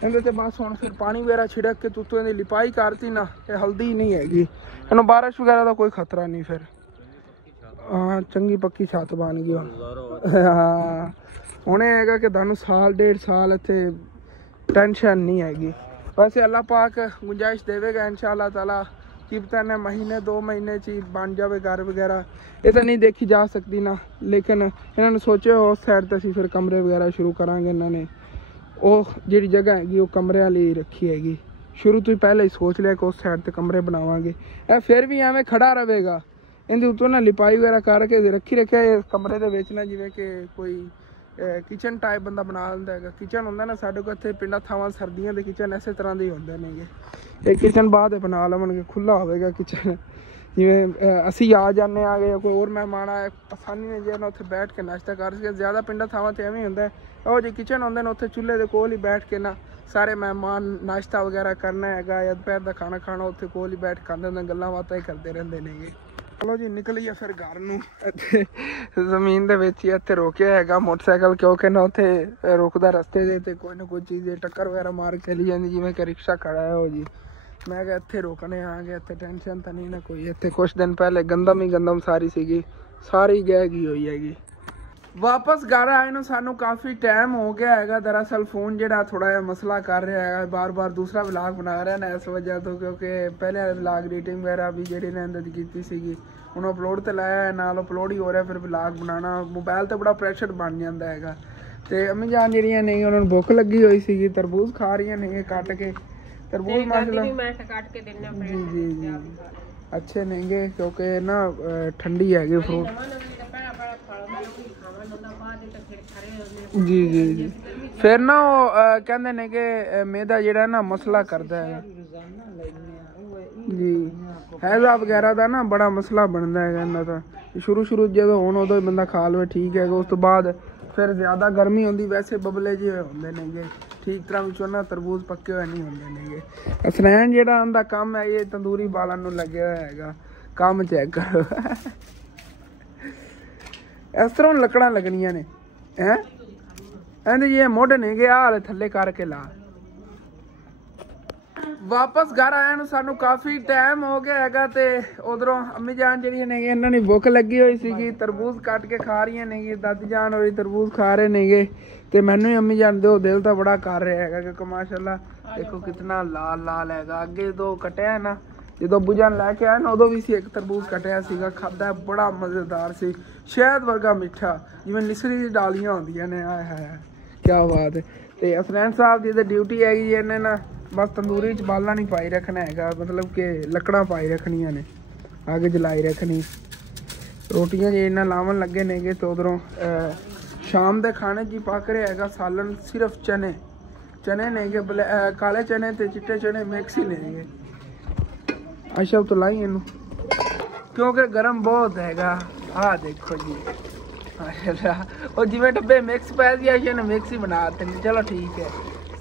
ਇਹਦੇ ਤੇ ਬਸ ਹੁਣ ਫਿਰ ਪਾਣੀ ਵਗੈਰਾ ਛਿੜਕ ਕੇ ਤੁੱਤੋਂ ਇਹਦੀ ਲਿਪਾਈ ਕਰਤੀ ਨਾ, ਇਹ ਹਲਦੀ ਨਹੀਂ ਹੈਗੀ। ਇਹਨੂੰ ਬਾਰਿਸ਼ ਵਗੈਰਾ ਦਾ ਕੋਈ ਖਤਰਾ ਨਹੀਂ ਫਿਰ। ਹਾਂ ਚੰਗੀ ਪੱਕੀ ਛੱਤ ਬਣ ਗਈ ਹੁਣ। ਹਾਂ ਹੁਣ ਇਹ ਹੈਗਾ ਕਿ ਤੁਹਾਨੂੰ ਸਾਲ ਡੇਢ ਸਾਲ ਇੱਥੇ ਟੈਨਸ਼ਨ ਨਹੀਂ ਹੈਗੀ। वैसे अल्लाह पाक गुंजाइश देवेगा इंशाअल्लाह ताला, कि पता ना महीने 2 महीने च बन जाए घर वगैरह। ये तो नहीं देखी जा सकती ना, लेकिन इन्होंने सोचे उस साइड तो फिर कमरे वगैरह शुरू करांगे। इन्होंने वो जी जगह हैगी वो कमरे वाली रखी हैगी, शुरू तो ही पहले ही सोच लिया कि उस साइड से कमरे बनावांगे। फिर भी एवं खड़ा रहेगा, इनके उत्तों ना लिपाई वगैरह करके रखी रखे कमरे के विच ना, जिवें कि कोई किचन टाइप बंदा बना लेंदा है। किचन होंदा ना साडे कोल इत्थे पिंडां थावां सर्दियां दे किचन इसे तरह दे होंदे नेगे। एक किचन बाद बना लवणगे, खुला होवेगा किचन। जिवें असीं आ जाने आ गए, कोई होर मेहमान आए आसानी ने जे ना उत्थे बैठ के नाश्ता कर सके। ज़्यादा पिंडां थावां ते एवें हुंदा है, ओह जे किचन होंदे ने उत्थे चुल्हे दे कोल ही बैठ के ना सारे मेहमान नाश्ता वगैरह करना हैगा या दोपहर का खाना खाना उत्थे कोल ही बैठ खांदे हुंदे, गल्लां बातां ही करदे रहिंदे नेगे। ਚਲੋ ਜੀ ਨਿਕਲੀਏ ਫਿਰ ਘਰ ਨੂੰ। ਇੱਥੇ ਜ਼ਮੀਨ ਦੇ ਵਿੱਚ ਹੀ ਇੱਥੇ ਰੋਕਿਆ ਹੈਗਾ ਮੋਟਰਸਾਈਕਲ, ਕਿਉਂਕਿ ਨਾ ਉੱਥੇ ਰੁਕਦਾ ਰਸਤੇ ਦੇ ਤੇ ਕੋਈ ਨਾ ਕੋਈ ਚੀਜ਼ ਦੇ ਟੱਕਰ ਵਗੈਰਾ ਮਾਰ ਕੇ ਚਲੀ ਜਾਂਦੀ, ਜਿਵੇਂ ਕਿ ਰਿਕਸ਼ਾ ਖੜਾ ਹੈ ਉਹ ਜੀ। ਮੈਂ ਕਿਹਾ ਇੱਥੇ ਰੋਕਣੇ ਆ ਗਏ, ਇੱਥੇ ਟੈਨਸ਼ਨ ਤਾਂ ਨਹੀਂ ਨਾ ਕੋਈ। ਇੱਥੇ ਕੁਛ ਦਿਨ ਪਹਿਲੇ ਗੰਦਮ ਹੀ ਗੰਦਮ ਸਾਰੀ ਸੀਗੀ, ਸਾਰੀ ਗਹਿ ਗਈ ਹੋਈ ਹੈਗੀ। ਵਾਪਸ ਘਰ ਆਏ ਨੂੰ ਸਾਨੂੰ ਕਾਫੀ ਟਾਈਮ ਹੋ ਗਿਆ ਹੈਗਾ। ਦਰਅਸਲ ਫੋਨ ਜਿਹੜਾ ਥੋੜਾ ਜਿਹਾ ਮਸਲਾ ਕਰ ਰਿਹਾ ਹੈਗਾ, ਬਾਰ-ਬਾਰ ਦੂਸਰਾ ਵਲੌਗ ਬਣਾ ਰਿਹਾ ਨਾ ਇਸ ਵਜ੍ਹਾ ਤੋਂ, ਕਿਉਂਕਿ ਪਹਿਲੇ ਵਾਲੇ ਵਲੌਗ ਐਡੀਟਿੰਗ ਵਗੈਰਾ ਵੀ ਜਿਹੜੀ ਨੇ ਅੰਦਰ ਕੀਤੀ ਸੀਗੀ ਹੁਣ ਅਪਲੋਡ ਤੇ ਲਾਇਆ, ਨਾਲ ਅਪਲੋਡ ਹੀ ਹੋ ਰਿਹਾ। ਫਿਰ ਵਲੌਗ ਬਣਾਉਣਾ ਮੋਬਾਈਲ ਤੇ ਬੜਾ ਪ੍ਰੈਸ਼ਰ ਬਣ ਜਾਂਦਾ ਹੈਗਾ। ਤੇ ਅੰਮੀ ਜਾਨ ਜਿਹੜੀਆਂ ਨਹੀਂ ਉਹਨਾਂ ਨੂੰ ਭੁੱਖ ਲੱਗੀ ਹੋਈ ਸੀਗੀ, ਤਰਬੂਜ਼ ਖਾ ਰਹੀਆਂ ਨੇ ਕੱਟ ਕੇ। ਤਰਬੂਜ਼ ਮਾਸ਼ਾਅੱਲਾ ਜੀ ਜੀ ਜੀ ਅੱਛੇ ਨੇਗੇ, ਕਿਉਂਕਿ ਨਾ ਠੰਡੀ ਹੈਗੀ ਫਰੂਟ। ਜੀ ਜੀ ਜੀ ਫਿਰ ਨਾ ਉਹ ਕਹਿੰਦੇ ਨੇ ਕਿ ਮੈਦਾ ਜਿਹੜਾ ਨਾ ਮਸਲਾ ਕਰਦਾ ਹੈ ਜੀ, ਹੈਜ਼ਾ ਵਗੈਰਾ ਦਾ ਨਾ ਬੜਾ ਮਸਲਾ ਬਣਦਾ ਹੈਗਾ ਇਹਨਾਂ ਦਾ। ਸ਼ੁਰੂ ਜਦੋਂ ਹੁਣ ਉਦੋਂ ਹੀ ਬੰਦਾ ਖਾ ਲਵੇ ਠੀਕ ਹੈਗਾ, ਉਸ ਤੋਂ ਬਾਅਦ ਫਿਰ ਜ਼ਿਆਦਾ ਗਰਮੀ ਹੁੰਦੀ, ਵੈਸੇ ਬਬਲੇ ਜਿਹੇ ਹੁੰਦੇ ਨੇਗੇ ਠੀਕ ਤਰ੍ਹਾਂ ਵਿੱਚੋਂ ਨਾ ਤਰਬੂਜ਼ ਪੱਕੇ ਹੋਏ ਨਹੀਂ ਹੁੰਦੇ ਨੇਗੇ। ਅਸਨੈਨ ਜਿਹੜਾ ਉਹਦਾ ਕੰਮ ਹੈ ਇਹ ਤੰਦੂਰੀ ਬਾਲਣ ਨੂੰ ਲੱਗਿਆ ਹੋਇਆ ਹੈਗਾ, ਕੰਮ ਚੈੱਕ ਕਰੋ। ਇਸ ਤਰ੍ਹਾਂ ਲੱਕੜਾਂ ਲੱਗਣੀਆਂ ਨੇ ਹੈਂ ਕਹਿੰਦੇ ਜੀ ਇਹ ਮੁੱਢ ਨੇਗੇ, ਆਹ ਵਾਲੇ ਥੱਲੇ ਕਰਕੇ ਲਾ। ਵਾਪਸ ਘਰ ਆਇਆ ਨੂੰ ਸਾਨੂੰ ਕਾਫੀ ਟਾਈਮ ਹੋ ਗਿਆ ਹੈਗਾ। ਤੇ ਉਧਰੋਂ ਅੰਮੀ ਜਾਨ ਜਿਹੜੀਆਂ ਨੇ ਇਹਨਾਂ ਨੂੰ ਭੁੱਖ ਲੱਗੀ ਹੋਈ ਸੀਗੀ, ਤਰਬੂਜ਼ ਕੱਟ ਕੇ ਖਾ ਰਹੀਆਂ ਨੇਗੀ। ਦਾਦੀ ਜਾਨ ਹੋਰੀ ਤਰਬੂਜ਼ ਖਾ ਰਹੇ ਨੇਗੇ ਤੇ ਮੈਨੂੰ ਹੀ ਅੰਮੀ ਜਾਨ ਦਿਓ ਦਿਲ ਤਾਂ ਬੜਾ ਕਰ ਰਿਹਾ ਹੈਗਾ, ਕਿਉਂਕਿ ਮਾਸ਼ਾਅੱਲਾ ਦੇਖੋ ਕਿਤਨਾ ਲਾਲ ਲਾਲ ਹੈਗਾ। ਅੱਗੇ ਜਦੋਂ ਕਟਿਆ ਨਾ, ਜਦੋਂ ਅੱਬੂ ਜਾਨ ਲੈ ਕੇ ਆਇਆ ਨਾ ਉਦੋਂ ਵੀ ਸੀ ਇੱਕ ਤਰਬੂਜ਼ ਕਟਿਆ ਸੀਗਾ, ਖਾਧਾ ਬੜਾ ਮਜ਼ੇਦਾਰ ਸੀ, ਸ਼ਹਿਦ ਵਰਗਾ ਮਿੱਠਾ, ਜਿਵੇਂ ਨਿਸਰੀ ਦੀ ਡਾਲੀਆਂ ਹੁੰਦੀਆਂ ਨੇ। ਆਏ ਹਾਏ ਕਿਆ ਬਾਤ ਹੈ। ਤੇ ਅਸਨੈਨ ਸਾਹਿਬ ਦੀ ਤਾਂ ਡਿਊਟੀ ਹੈਗੀ ਇਹਨੇ ਨਾ ਬਸ ਤੰਦੂਰੀ 'ਚ ਬਾਲਾ ਨਹੀਂ ਪਾਈ ਰੱਖਣਾ ਹੈਗਾ, ਮਤਲਬ ਕਿ ਲੱਕੜਾਂ ਪਾਈ ਰੱਖਣੀਆਂ ਨੇ, ਅੱਗ ਜਲਾਈ ਰੱਖਣੀ। ਰੋਟੀਆਂ ਜੇ ਇਹਨਾਂ ਲਾਵਣ ਲੱਗੇ ਨੇਗੇ। ਤੇ ਉਧਰੋਂ ਸ਼ਾਮ ਦੇ ਖਾਣੇ 'ਚ ਹੀ ਪੱਕ ਰਿਹਾ ਹੈਗਾ ਸਾਲਨ, ਸਿਰਫ ਚਨੇ ਨੇਗੇ, ਕਾਲੇ ਚਨੇ ਤੇ ਚਿੱਟੇ ਚਨੇ ਮਿਕਸ ਹੀ ਨੇਗੇ। ਅਸ਼ਬ ਤੋਂ ਲਾਈ ਇਹਨੂੰ ਕਿਉਂਕਿ ਗਰਮ ਬਹੁਤ ਹੈਗਾ। ਆਹ ਦੇਖੋ ਜੀ ਉਹ ਜਿਵੇਂ ਡੱਬੇ ਮਿਕਸ ਪੈ ਗਿਆ ਸੀ, ਇਹਨੇ ਮਿਕਸ ਹੀ ਬਣਾ ਦਿੱਤੇ। ਚਲੋ ਠੀਕ ਹੈ,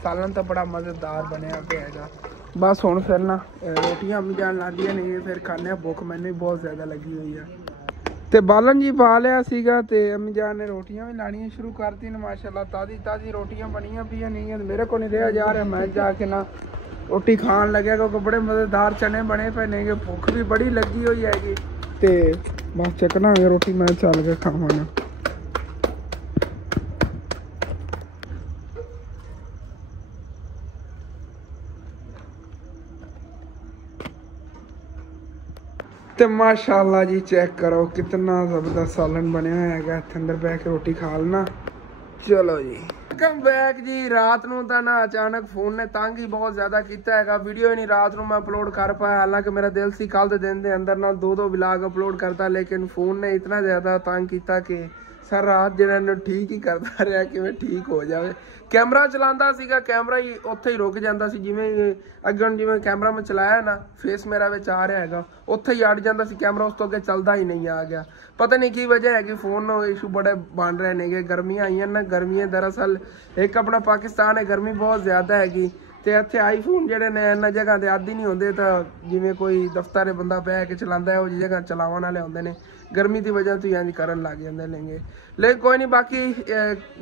ਸਾਲਨ ਤਾਂ ਬੜਾ ਮਜ਼ੇਦਾਰ ਬਣਿਆ ਪਿਆ ਹੈਗਾ। ਬਸ ਹੁਣ ਫਿਰ ਨਾ ਰੋਟੀਆਂ ਅੰਮੀ ਜਾਣ ਲਾਉਂਦੀਆਂ ਨੇ, ਫਿਰ ਖਾਂਦੇ ਹਾਂ। ਭੁੱਖ ਮੈਨੂੰ ਵੀ ਬਹੁਤ ਜ਼ਿਆਦਾ ਲੱਗੀ ਹੋਈ ਆ। ਤੇ ਬਾਲਣ ਜੀ ਪਾ ਲਿਆ ਸੀਗਾ ਤੇ ਅੰਮੀ ਜਾਨ ਨੇ ਰੋਟੀਆਂ ਵੀ ਲਾਣੀਆਂ ਸ਼ੁਰੂ ਕਰਤੀ ਨੇ। ਮਾਸ਼ਾਅੱਲਾ ਤਾਜ਼ੀ ਰੋਟੀਆਂ ਬਣੀਆਂ ਪਈਆਂ ਨਹੀਂ, ਮੇਰੇ ਕੋਲ ਨਹੀਂ ਰਿਹਾ ਜਾ ਰਿਹਾ। ਮੈਂ ਜਾ ਕੇ ਨਾ ਰੋਟੀ ਖਾਣ ਲੱਗਿਆ ਕਿਉਂਕਿ ਬੜੇ ਮਜ਼ੇਦਾਰ ਚਨੇ ਬਣੇ ਪਏ ਨੇਗੇ, ਭੁੱਖ ਵੀ ਬੜੀ ਲੱਗੀ ਹੋਈ ਹੈਗੀ। ਤੇ ਬਸ ਚੱਕਣਾ ਰੋਟੀ ਮੈਂ ਚੱਲ ਕੇ ਖਾਵਾਂ ਨਾ। ਤੇ ਮਾਸ਼ਾਅੱਲਾ ਜੀ ਚੈੱਕ ਕਰੋ ਕਿਤਨਾ ਜ਼ਬਰਦਸਤ ਸਾਲਨ ਬਣਿਆ ਹੋਇਆ ਹੈਗਾ। ਇੱਥੇ ਅੰਦਰ ਬਹਿ ਕੇ ਰੋਟੀ ਖਾ ਲੈਣਾ। ਚਲੋ ਜੀ ਵੈਲਕਮ ਬੈਕ ਜੀ। ਰਾਤ ਨੂੰ ਤਾਂ ਨਾ ਅਚਾਨਕ ਫੋਨ ਨੇ ਤੰਗ ਹੀ ਬਹੁਤ ਜ਼ਿਆਦਾ ਕੀਤਾ ਹੈਗਾ, ਵੀਡੀਓ ਹੀ ਨਹੀਂ ਰਾਤ ਨੂੰ ਮੈਂ ਅਪਲੋਡ ਕਰ ਪਾਇਆ। ਹਾਲਾਂਕਿ ਮੇਰਾ ਦਿਲ ਸੀ ਕੱਲ ਦੇ ਦਿਨ ਦੇ ਅੰਦਰ ਨਾਲ ਦੋ ਵਲੌਗ ਅਪਲੋਡ ਕਰਦਾ, ਲੇਕਿਨ ਫੋਨ ਨੇ ਇਤਨਾ ਜ਼ਿਆਦਾ ਤੰਗ ਕੀਤਾ ਕਿ ਸਰ ਰਾਤ ਜਿਹੜਾ ਇਹਨੂੰ ਠੀਕ ਹੀ ਕਰਦਾ ਰਿਹਾ, ਕਿਵੇਂ ਠੀਕ ਹੋ ਜਾਵੇ। ਕੈਮਰਾ ਚਲਾਉਂਦਾ ਸੀਗਾ, ਕੈਮਰਾ ਹੀ ਉੱਥੇ ਹੀ ਰੁਕ ਜਾਂਦਾ ਸੀ, ਜਿਵੇਂ ਅੱਗੇ ਜਿਵੇਂ ਕੈਮਰਾ ਮੈਂ ਚਲਾਇਆ ਨਾ, ਫੇਸ ਮੇਰਾ ਵਿੱਚ ਆ ਰਿਹਾ ਹੈਗਾ, ਉੱਥੇ ਹੀ ਅੜ ਜਾਂਦਾ ਸੀ ਕੈਮਰਾ, ਉਸ ਤੋਂ ਅੱਗੇ ਚੱਲਦਾ ਹੀ ਨਹੀਂ ਆ ਗਿਆ। ਪਤਾ ਨਹੀਂ ਕੀ ਵਜ੍ਹਾ ਹੈਗੀ, ਫੋਨ ਨੂੰ ਇਸ਼ੂ ਬੜੇ ਬਣ ਰਹੇ ਨੇਗੇ। ਗਰਮੀਆਂ ਆਈਆਂ ਨਾ, ਗਰਮੀਆਂ ਦਰਅਸਲ ਇੱਕ ਆਪਣਾ ਪਾਕਿਸਤਾਨ ਹੈ, ਗਰਮੀ ਬਹੁਤ ਜ਼ਿਆਦਾ ਹੈਗੀ। ਤੇ ਇੱਥੇ ਆਈਫੋਨ ਜਿਹੜੇ ਨੇ ਇਹਨਾਂ ਜਗ੍ਹਾ ਤੇ ਆਦੀ ਨਹੀਂ ਹੁੰਦੇ, ਤਾਂ ਜਿਵੇਂ ਕੋਈ ਦਫ਼ਤਰ ਦੇ ਬੰਦਾ ਬਹਿ ਕੇ ਚਲਾਉਂਦਾ ਉਹ ਜਗ੍ਹਾ ਚਲਾਉਣ ਵਾਲੇ ਹੁੰਦੇ ਨੇ, ਗਰਮੀ ਦੀ ਵਜ੍ਹਾ ਤੋਂ ਇੰਝ ਕਰਨ ਲੱਗ ਜਾਂਦੇ ਨੇਗੇ। ਲੇਕਿਨ ਕੋਈ ਨਹੀਂ, ਬਾਕੀ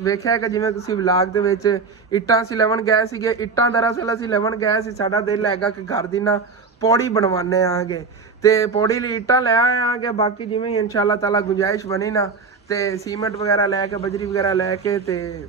ਵੇਖਿਆ ਕਿ ਜਿਵੇਂ ਤੁਸੀਂ ਵਲੌਗ ਦੇ ਵਿੱਚ ਇੱਟਾਂ ਅਸੀਂ ਲੈਵਣ ਗਏ ਸੀਗੇ। ਇੱਟਾਂ ਦਰਅਸਲ ਅਸੀਂ ਲੈਵਣ ਗਏ ਸੀ, ਸਾਡਾ ਦਿਲ ਹੈਗਾ ਕਿ ਘਰ ਦੀ ਨਾ ਪੌੜੀ ਬਣਵਾਉਂਦੇ ਆਂਗੇ ਤੇ ਪੌੜੀ ਲਈ ਇੱਟਾਂ ਲੈ ਆਏ ਆਂਗੇ। ਬਾਕੀ ਜਿਵੇਂ ਇਨਸ਼ਾਅੱਲਾ ਤਾਲਾ ਗੁੰਜਾਇਸ਼ ਬਣੀ ਨਾ ਤੇ ਸੀਮੈਂਟ ਵਗੈਰਾ ਲੈ ਕੇ, ਬਜਰੀ ਵਗੈਰਾ ਲੈ ਕੇ ਤੇ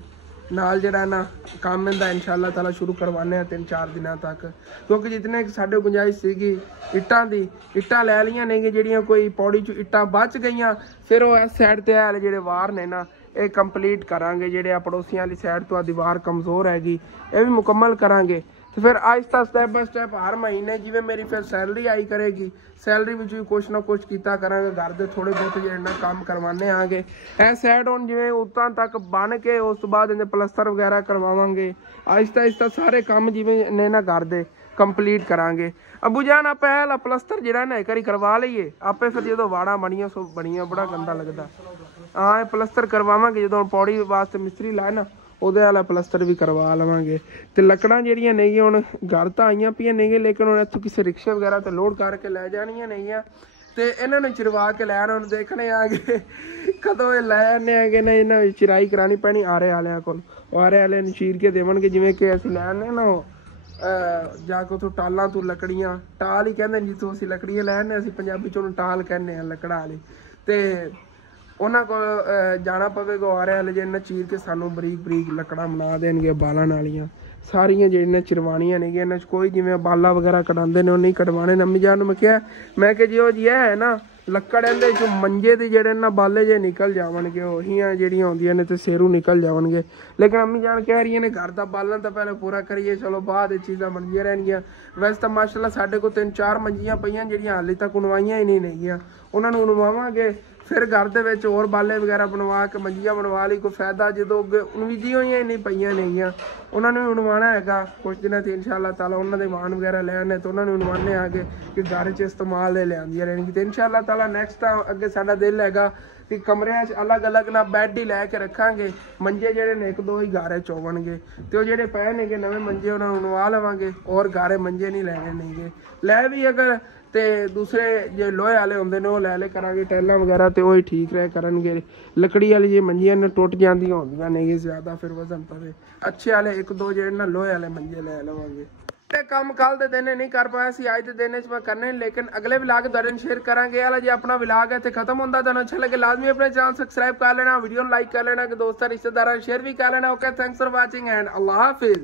ਨਾਲ ਜਿਹੜਾ ਨਾ ਕੰਮ ਇਹਦਾ ਇਨਸ਼ਾਅੱਲਾ ਤਾਲਾ ਸ਼ੁਰੂ ਕਰਵਾਉਂਦੇ ਆ 3-4 ਦਿਨਾਂ ਤੱਕ, ਕਿਉਂਕਿ ਜਿਤਨੇ ਸਾਡੇ ਗੁੰਜਾਇਸ਼ ਸੀਗੀ ਇੱਟਾਂ ਦੀ, ਇੱਟਾਂ ਲੈ ਲਈਆਂ ਨੇਗੇ ਜਿਹੜੀਆਂ ਕੋਈ ਪੌੜੀ 'ਚ ਇੱਟਾਂ ਬਚ ਗਈਆਂ। ਫਿਰ ਉਹ ਇਸ ਸਾਈਡ ਤੇ ਵਾਲੇ ਜਿਹੜੇ ਵਾਰ ਨੇ ਨਾ ਇਹ ਕੰਪਲੀਟ ਕਰਾਂਗੇ। ਜਿਹੜੇ ਆ ਪੜੋਸੀਆਂ ਵਾਲੀ ਸਾਈਡ ਤੋਂ ਆ ਦੀਵਾਰ ਕਮਜ਼ੋਰ ਹੈਗੀ, ਇਹ ਵੀ ਮੁਕੰਮਲ ਕਰਾਂਗੇ। ਤੇ ਫਿਰ ਆਹਿਸਤਾ ਸਟੈਪ ਬਾय ਸਟੈਪ ਹਰ ਮਹੀਨੇ ਜਿਵੇਂ ਮੇਰੀ ਫਿਰ ਸੈਲਰੀ ਆਈ ਕਰੇਗੀ, ਸੈਲਰੀ ਵਿੱਚ ਵੀ ਕੁਛ ਨਾ ਕੁਛ ਕੀਤਾ ਕਰਾਂਗੇ। ਘਰ ਦੇ ਥੋੜੇ ਬਹੁਤ ਜਿਹੜੇ ਨਾ ਕੰਮ ਕਰਵਾਉਂਦੇ ਆਂਗੇ। ਇਹ ਸਾਈਡ ਹੁਣ ਜਿਵੇਂ ਉੱਤਾਂ ਤੱਕ ਬਣ ਕੇ ਉਸ ਤੋਂ ਬਾਅਦ ਇਹਦੇ ਪਲਸਤਰ ਵਗੈਰਾ ਕਰਵਾਵਾਂਗੇ। ਆਹਿਸਤਾ ਸਾਰੇ ਕੰਮ ਜਿਵੇਂ ਨੇ ਨਾ ਘਰ ਦੇ ਕੰਪਲੀਟ ਕਰਾਂਗੇ। ਅੱਬੂ ਜਾਨ ਆਪਾਂ ਪਹਿਲਾ ਪਲਸਤਰ ਜਿਹੜਾ ਨਾ ਇੱਕ ਵਾਰੀ ਕਰਵਾ ਲਈਏ, ਆਪੇ ਫਿਰ ਜਦੋਂ ਵਾੜਾਂ ਬਣੀਆਂ ਸੋ ਬਣੀਆਂ ਬੜਾ ਗੰਦਾ ਲੱਗਦਾ। ਹਾਂ ਇਹ ਪਲਸਤਰ ਕਰਵਾਵਾਂਗੇ, ਜਦੋਂ ਪੌੜੀ ਵਾਸਤੇ ਮਿਸਤਰੀ ਲਾਏ ਨਾ ਉਹਦੇ ਵਾਲਾ ਪਲਸਤਰ ਵੀ ਕਰਵਾ ਲਵਾਂਗੇ। ਤੇ ਲੱਕੜਾਂ ਜਿਹੜੀਆਂ ਨੇਗੀਆਂ ਹੁਣ ਘਰ ਤਾਂ ਆਈਆਂ ਪਈਆਂ ਨੇਗੀਆਂ, ਲੇਕਿਨ ਹੁਣ ਇੱਥੋਂ ਕਿਸੇ ਰਿਕਸ਼ੇ ਵਗੈਰਾ ਤੇ ਲੋਡ ਕਰਕੇ ਲੈ ਜਾਣੀਆਂ ਨੇਗੀਆਂ। ਤੇ ਇਹਨਾਂ ਨੂੰ ਚਿਰਵਾ ਕੇ ਲੈ ਆਣਾ, ਹੁਣ ਦੇਖਣੇ ਆਗੇ ਕਦੋਂ ਇਹ ਲੈ ਆਨੇ ਆਗੇ ਨਾ, ਇਹਨਾਂ ਵਿੱਚ ਚਿਰਾਈ ਕਰਾਣੀ ਪੈਣੀ ਆਰੇ ਵਾਲਿਆਂ ਕੋਲ। ਆਰੇ ਵਾਲੇ ਨੂੰ ਚੀਰ ਕੇ ਦੇਵਣਗੇ, ਜਿਵੇਂ ਕਿ ਅਸੀਂ ਲੈ ਆਨੇ ਨਾ ਜਾ ਕੇ ਉੱਥੋਂ ਟਾਲਾਂ ਤੋਂ ਲੱਕੜੀਆਂ, ਟਾਲ ਹੀ ਕਹਿੰਦੇ ਜਿੱਥੋਂ ਅਸੀਂ ਲੱਕੜੀਆਂ ਲੈ ਆਨੇ, ਅਸੀਂ ਪੰਜਾਬੀ ਚ ਉਹਨੂੰ ਟਾਲ ਕਹਿੰਦੇ ਆ, ਲੱਕੜਾ ਵਾਲੀ। ਤੇ ਉਹਨਾਂ ਕੋਲ ਜਾਣਾ ਪਵੇਗਾ, ਆਰੇ ਵਾਲੇ ਜਿਹਨਾਂ ਚੀਰ ਕੇ ਸਾਨੂੰ ਬਰੀਕ ਬਰੀਕ ਲੱਕੜਾਂ ਬਣਾ ਦੇਣਗੇ ਬਾਲਣ ਵਾਲੀਆਂ ਸਾਰੀਆਂ ਜਿਹੜੀਆਂ ਚਿਰਵਾਣੀਆਂ ਨੇਗੀਆਂ। ਇਹਨਾਂ 'ਚ ਕੋਈ ਜਿਵੇਂ ਬਾਲਾ ਵਗੈਰਾ ਕਢਾਉਂਦੇ ਨੇ ਉਹ ਨਹੀਂ ਕਢਵਾਣੇ। ਨੰਮੀ ਜਾਨ ਨੂੰ ਮੈਂ ਕਿਹਾ, ਮੈਂ ਕਿ ਜਿਹੋ ਜੀ ਹੈ ਨਾ ਲੱਕੜ ਇਹਦੇ 'ਚ ਮੰਜੇ ਦੇ ਜਿਹੜੇ ਨਾ ਬਾਲੇ ਜੇ ਨਿਕਲ ਜਾਵਣਗੇ, ਉਹੀ ਜਿਹੜੀਆਂ ਹੁੰਦੀਆਂ ਨੇ ਤੇ ਸੇਰੂ ਨਿਕਲ ਜਾਵਣਗੇ। ਲੇਕਿਨ ਅੰਮੀ ਜਾਨ ਕਹਿ ਰਹੀਆਂ ਨੇ ਘਰ ਦਾ ਬਾਲਣ ਤਾਂ ਪਹਿਲੇ ਪੂਰਾ ਕਰੀਏ, ਚਲੋ ਬਾਅਦ ਇਹ ਚੀਜ਼ਾਂ ਬਣਦੀਆਂ ਰਹਿਣਗੀਆਂ। ਵੈਸੇ ਤਾਂ ਮਾਸ਼ਾਅੱਲਾ ਸਾਡੇ ਕੋਲ 3-4 ਮੰਜੀਆਂ ਪਈਆਂ ਜਿਹੜੀਆਂ ਹਾਲੇ ਤੱਕ ਉਣਵਾਈਆਂ ਹੀ ਨਹੀਂ ਨੇਗੀਆਂ, ਉਹਨਾਂ ਨੂੰ ਉਣਵਾਵਾਂਗੇ ਫਿਰ ਘਰ ਦੇ ਵਿੱਚ ਹੋਰ ਬਾਲੇ ਵਗੈਰਾ ਬਣਵਾ ਕੇ ਮੰਜੀਆਂ ਬਣਵਾ ਲਈ, ਕੋਈ ਫਾਇਦਾ। ਜਦੋਂ ਅੱਗੇ ਉਣਵੀਆਂ ਹੋਈਆਂ ਹੀ ਨਹੀਂ ਪਈਆਂ ਨੇਗੀਆਂ, ਉਹਨਾਂ ਨੂੰ ਉਣਵਾਉਣਾ ਹੈਗਾ ਕੁਛ ਦਿਨਾਂ ਤੇ ਇਨਸ਼ਾਅੱਲਾ ਤਾਲਾ। ਉਹਨਾਂ ਦੇ ਵਾਹਨ ਵਗੈਰਾ ਲੈ ਆਨੇ ਤੇ ਉਹਨਾਂ ਨੂੰ ਉਣਵਾਉਂਦੇ ਆਗੇ ਕਿ ਘਰ 'ਚ ਇਸਤੇਮਾਲ ਦੇ ਲਿਆਂਦੀਆਂ ਰਹਿਣਗੀ। ਤੇ ਇਨਸ਼ਾਅੱਲਾ ਤਾਲਾ ਨੈਕਸਟ ਟਾਈਮ ਅੱਗੇ ਸਾਡਾ ਦਿਲ ਹੈਗਾ ਕਿ ਕਮਰਿਆਂ 'ਚ ਅਲੱਗ-ਅਲੱਗ ਨਾ ਬੈੱਡ ਹੀ ਲੈ ਕੇ ਰੱਖਾਂਗੇ। ਮੰਜੇ ਜਿਹੜੇ ਨੇ 1-2 ਹੀ ਘਰ 'ਚ ਹੋਣਗੇ ਤੇ ਉਹ ਜਿਹੜੇ ਪਏ ਨੇਗੇ ਨਵੇਂ ਮੰਜੇ ਉਹਨਾਂ ਨੂੰ ਉਣਵਾ ਲਵਾਂਗੇ। ਔਰ ਘਰੇ ਮੰਜੇ ਨਹੀਂ ਲੈਣੇ ਨੇਗੇ, ਲੈ ਵੀ ਅਗਰ ਤੇ ਦੂਸਰੇ ਜੇ ਲੋਹੇ ਵਾਲੇ ਹੁੰਦੇ ਨੇ ਉਹ ਲੈ ਲੈ ਕਰਾਂਗੇ, ਟੈਲਾਂ ਵਗੈਰਾ ਤੇ ਉਹ ਹੀ ਠੀਕ ਰਹਿ ਕਰਨਗੇ। ਲੱਕੜੀ ਵਾਲੀ ਜੇ ਮੰਜੀਆਂ ਨੇ ਟੁੱਟ ਜਾਂਦੀਆਂ ਹੁੰਦੀਆਂ ਨੇਗੇ ਜ਼ਿਆਦਾ, ਫਿਰ ਵਜ਼ਨ ਪਵੇ। ਅੱਛੇ ਵਾਲੇ 1-2 ਜਿਹੜੇ ਨਾ ਲੋਹੇ ਵਾਲੇ ਮੰਜੇ ਲੈ ਲਵਾਂਗੇ। ਤੇ ਕੰਮ ਕੱਲ ਦੇ ਦਿਨ ਨਹੀਂ ਕਰ ਪਾਇਆ ਸੀ, ਅੱਜ ਦੇ ਦਿਨ 'ਚ ਮੈਂ ਕਰਨੇ, ਲੇਕਿਨ ਅਗਲੇ ਵਲੌਗ ਤੁਹਾਡੇ ਨਾਲ ਸ਼ੇਅਰ ਕਰਾਂਗੇ। ਇਹ ਵਾਲਾ ਜੇ ਆਪਣਾ ਵਲੌਗ ਹੈ ਤੇ ਖਤਮ ਹੁੰਦਾ, ਤੁਹਾਨੂੰ ਅੱਛਾ ਲੱਗੇ ਲਾਜ਼ਮੀ ਆਪਣੇ ਚੈਨਲ ਸਬਸਕ੍ਰਾਈਬ ਕਰ ਲੈਣਾ, ਵੀਡੀਓ ਨੂੰ ਲਾਈਕ ਕਰ ਲੈਣਾ, ਕਿ ਦੋਸਤਾਂ ਰਿਸ਼ਤੇਦਾਰਾਂ ਨੂੰ ਸ਼ੇਅਰ ਵੀ ਕਰ ਲੈਣਾ। Okay, thanks for watching and अल्लाह हाफिज।